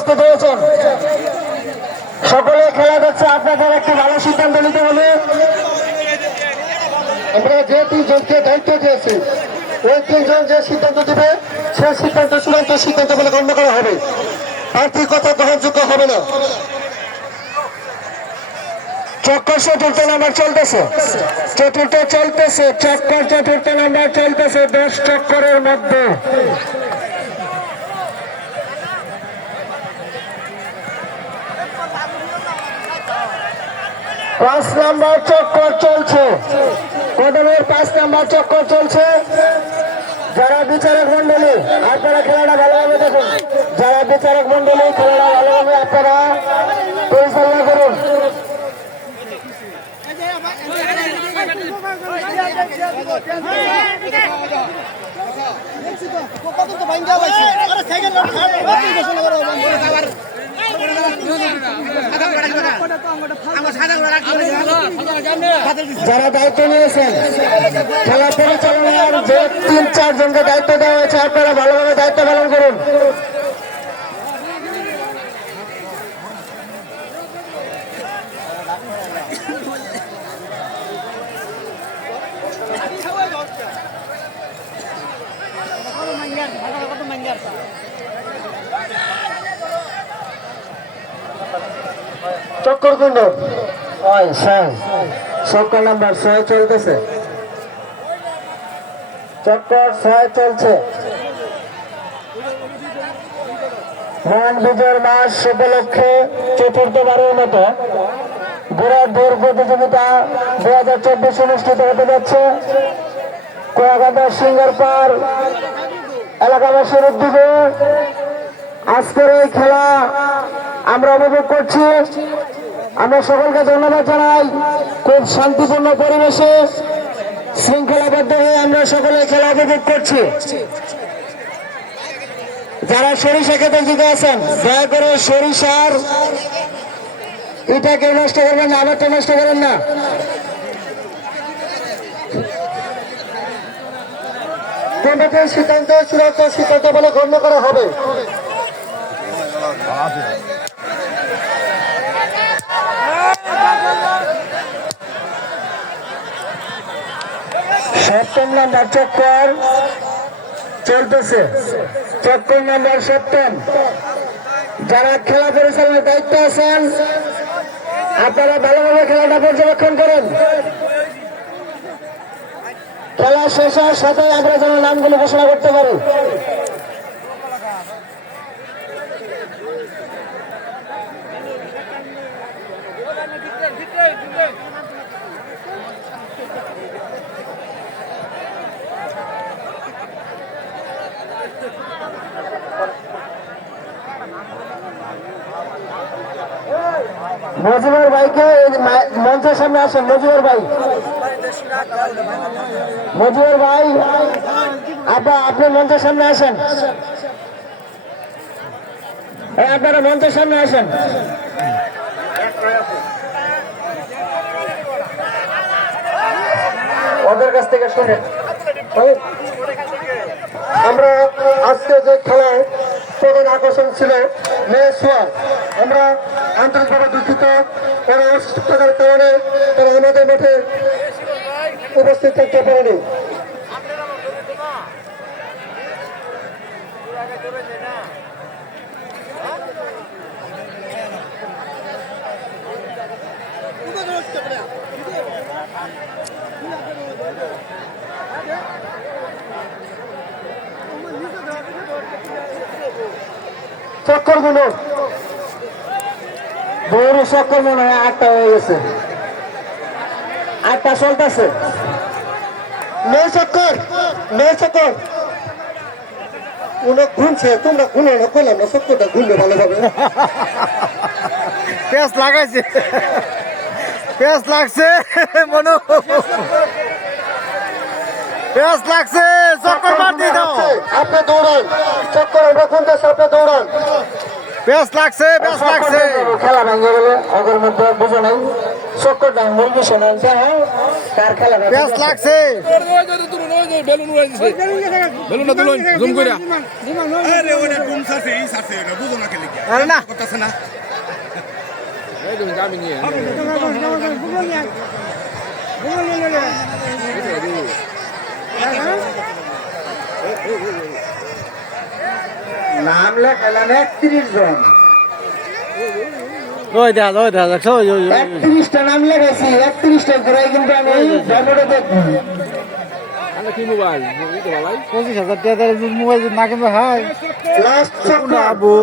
উপস্থিত হয়েছেন। সকলে খেলা দেখছে আপনাদের একটি ভালো সিদ্ধান্ত নিতে হবে। আমরা যে তিনজনকে দায়িত্ব দিয়েছি, ওই তিনজন যে সিদ্ধান্ত দিবে, সেই সিদ্ধান্ত চূড়ান্ত সিদ্ধান্ত বলে গণ্য করা হবে। প্রার্থীর কথা গ্রহণযোগ্য হবে না। চক্কর চতুর্থ নাম্বার চলতেছে। চতুর্থ চলতেছে, চক্কর চতুর্থ নাম্বার চলতেছে, দশ চক্করের মধ্যে। পাঁচ নাম্বার চক্কর চলছে কদমের পাঁচ নাম্বার চক্কর চলছে যারা বিচারক মন্ডলী আপনারা খেলাটা ভালোভাবে দেখুন যারা বিচারক মন্ডলী খেলাটা ভালোভাবে আপনারা পরিচালনা করুন যারা দায়িত্ব নিয়েছেন খেলা পরিচালনার যে তিন চারজনকে দায়িত্ব দেওয়া হয়েছে আপনারা ভালোভাবে দায়িত্ব পালন করুন চক্কর ছয় ছয় চক্কর নাম্বার ছয় চলতেছে। চক্কর ছয় চলছে। মহান বিজয়ের মাস উপলক্ষে চতুর্থবারের মতো ঘোড়ার দৌড় প্রতিযোগিতা দু হাজার চব্বিশ অনুষ্ঠিত হতে যাচ্ছে। কুয়াকাটা সিঙ্গার পার এলাকাবাসীর উদ্যোগে। আজকের এই খেলা আমরা উপভোগ করছি। আমরা সকলকে ধন্যবাদ জানাই। খুব শান্তিপূর্ণ পরিবেশে শৃঙ্খলাবদ্ধ হয়ে আমরা সকলে খেলা উপভোগ করছি। যারা সরিষা খেতে দিতে আছেন, দয়া করে সরিষার এটাকে নষ্ট করবেন না আমারটা নষ্ট করেন না। সিদ্ধান্ত, চূড়ান্ত সিদ্ধান্ত বলে গণ্য করা হবে? সপ্তম নাম্বার চক্কর চলতেছে চক্কর নাম্বার সপ্তম যারা খেলা পরিচালনার দায়িত্ব আছেন আপনারা ভালোভাবে খেলাটা পর্যবেক্ষণ করেন খেলা শেষ হওয়ার সাথে আমরা যেন নামগুলো ঘোষণা করতে পারি মজিবর ভাইকে এই মা- মঞ্চের সামনে আসেন মজিবর ভাই। মজিবর ভাই, আপা, আপনি মঞ্চের সামনে আসেন। আপনারা মঞ্চের সামনে আসেন। ওদের কাছ থেকে শুনে আমরা আজকে যে খেলায় প্রধান আকর্ষণ ছিল মেয়ে আমরা আন্তরিকভাবে দুঃখিত। তারা অসুস্থতার কারণে তারা আমাদের মাঠে উপস্থিত থাকতে পারেনি। চক্কর গুলো বড় চক্কর মনে হয় আটটা হয়ে গেছে। আটটা চলতেছে। মেয়ে চক্কর মেয়ে চক্কর। উনি ঘুরছে তোমরা ঘুরো না করলাম না, চক্করটা ঘুরবে ভালোভাবে পেঁয়াজ লাগাইছে। পেঁয়াজ লাগছে, মনু। পেঁয়াজ লাগছে চক্কর মার দিয়ে দাও আপনি দৌড়ান চক্কর আমরা কোনটা আপনি দৌড়ান পেঁয়াজ লাগছে পেঁয়াজ লাগছে খেলা ভেঙে গেলে ওদের মধ্যে বুঝে নাই চক্করটা মুরগি শোনান কার খেলা পেঁয়াজ লাগছে বেলুন উড়াই দিছে বেলুনটা তুলুন জুম কইরা আরে ওটা ডুম সারছে এই সারছে ওটা বুঝো না খেলে কি আরে না করতেছে না এই দেখুন যাবি নিয়ে নাম লেখালাম একত্রিশ জন। ওই দেখা ওই দেখা যাচ্ছে ওই ওই। একত্রিশটা নাম লেখাইছি একত্রিশটা ঘুরাই কিন্তু আমি ধর্মটা দেখব পঁচিশ হাজার টাকা মোবাইল না কিন্তু হাই লাস্ট আবু?